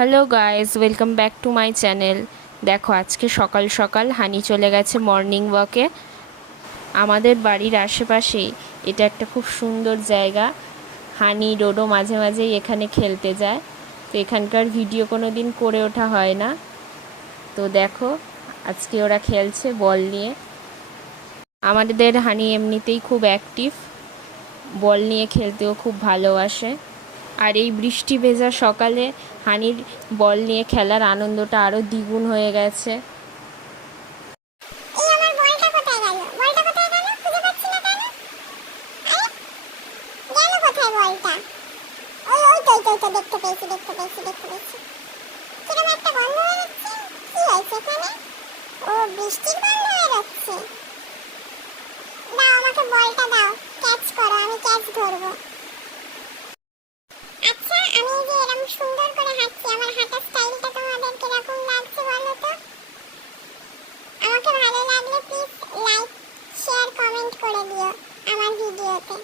Hello guys, welcome back to my channel. দেখো, আজকে সকাল সকাল হানি চলে গেছে মর্নিং ওয়াকে। আমাদের বাড়ির আশেপাশেই এটা একটা খুব সুন্দর জায়গা। হানি ডোডো মাঝে মাঝেই এখানে খেলতে যায়, তো এখানকার ভিডিও কোনো দিন করে ওঠা হয় না। তো দেখো, আজকে ওরা খেলছে বল নিয়ে। আমাদের হানি এমনিতেই খুব অ্যাক্টিভ, বল নিয়ে খেলতেও খুব ভালোবাসে। আর এই বৃষ্টি ভেজা সকালে হানির বল নিয়ে খেলার আনন্দটা আরও দ্বিগুণ হয়ে গেছে। এই আমার বলটা কোথায় গেল? বলটা কোথায় গেল? খুঁজে পাচ্ছি না কেন? আরে গেল কোথায় বলটা? ওই তো দেখতে পেয়েছি। কিরকম একটা গন্ধ হয়ে যাচ্ছে। কি হয়েছে এখানে? ও, বৃষ্টির গন্ধ হয়ে যাচ্ছে। দাও আমাকে বলটা দাও, ক্যাচ করো, আমি ক্যাচ ধরবো। আচ্ছা, আমি যে এরকম সুন্দর করে হাঁটছি, আমার হাঁটার স্টাইলটা তোমাদের কিরকম লাগছে বলো তো? আমাকে ভালো লাগলে প্লিজ লাইক শেয়ার কমেন্ট করে দিও আমার ভিডিওতে।